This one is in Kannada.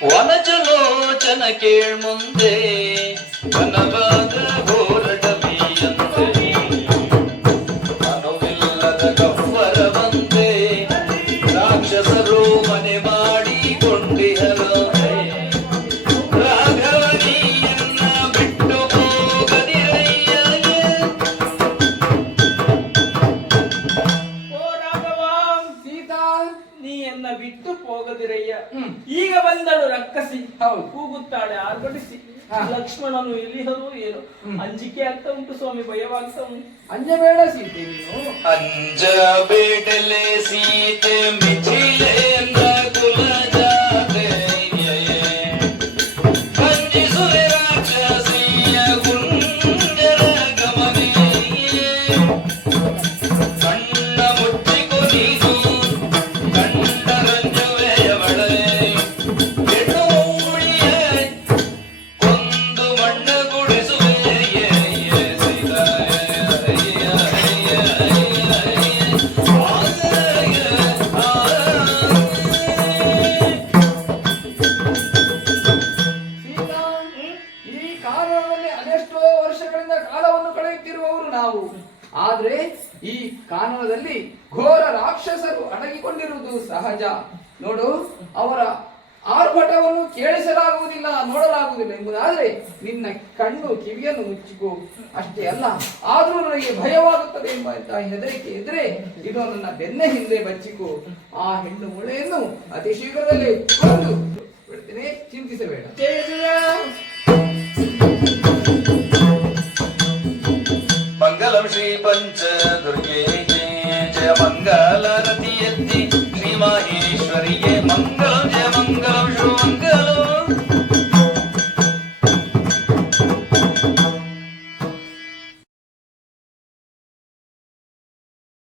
ವನಜಲೋಚನ ಕೇಳ್ಮುಂದೆ ವನವಾದ ಹೋರಟವಿಯಂತೆ ಮನವಿಲ್ಲದ ಗವ್ವರ ಬಂದೆ ರಾಕ್ಷಸರು ಮನೆ ಮಾಡಿಕೊಂಡಿಹರು ರಾಘವನಿಯನ್ನ ಬಿಟ್ಟು ಹೋಗದಿರಯ್ಯ. ಓ ರಾಘವ, ಸೀತಾ ನೀಯನ್ನ ಬಿಟ್ಟು ಹೋಗದಿರಯ್ಯ. ಈಗ ಬಂದಳು ರಕ್ಕಸಿ, ಕೂಗುತ್ತಾಳೆ ಆರ್ಭಟಿಸಿ. ಲಕ್ಷ್ಮಣನು ಎಲ್ಲಿಹರು ಏನು? ಅಂಜಿಕೆ ಆಗ್ತಾ ಉಂಟು ಸ್ವಾಮಿ, ಭಯವಾಗ್ತಾ ಉಂಟು. ಅಂಜಬೇಡ ಸೀತೆ, ನೀನು ಅಂಜಬೇಡಲೆ ಸೀತೆ ಮಿಥಿಲೇಂದ್ರ ಕುಲಜಾತೆ ವಂಜಿಸುವೆ ರಾಕ್ಷಸಿಯ ಗುಂಜರ ಗಮನೆ ಕಣ್ಣ ಮುಚ್ಚಿಕೊ ನೀನು ಕಂಡರಂಜುವೆಯವಳೆ ಎನ್ನುಳಿಯ ಕೊಂದು ಮಣ್ಣ ಗುಡಿಸುವೆ ಸೀತಾ, ಈ ಕಾನನದಲ್ಲಿ ಅದೆಷ್ಟೋ ವರ್ಷಗಳಿಂದ ಕಾಲವನ್ನು ಕಳೆಯುತ್ತಿರುವವರು ನಾವು. ಆದ್ರೆ ಈ ಕಾನನದಲ್ಲಿ ಘೋರ ರಾಕ್ಷಸರು ಅಡಗಿಕೊಂಡಿರುವುದು ಸಹಜ. ನೋಡು, ಅವರ ಆರ್ಭಟವನ್ನು ಕೇಳಿಸಲಾಗುವುದಿಲ್ಲ, ನೋಡಲಾಗುವುದಿಲ್ಲ ಎಂಬುದಾದ್ರೆ ನಿನ್ನ ಕಣ್ಣು ಕಿವಿಯನ್ನು ಮುಚ್ಚಿಕೋ. ಅಷ್ಟೇ ಅಲ್ಲ, ಆದ್ರೂ ನನಗೆ ಭಯವಾಗುತ್ತದೆ ಎಂಬ ಹೆದರಿಕೆ ಇದ್ರೆ ಇದು ನನ್ನ ಬೆನ್ನ ಹಿಂದೆ ಬಚ್ಚಿಕೋ. ಆ ಹೆಣ್ಣು ಮುಳೆಯನ್ನು ಅತಿ ಶೀಘ್ರದಲ್ಲೇ ಕೊಂದು ಬಿಡ್ತೇನೆ, ಚಿಂತಿಸಬೇಡ.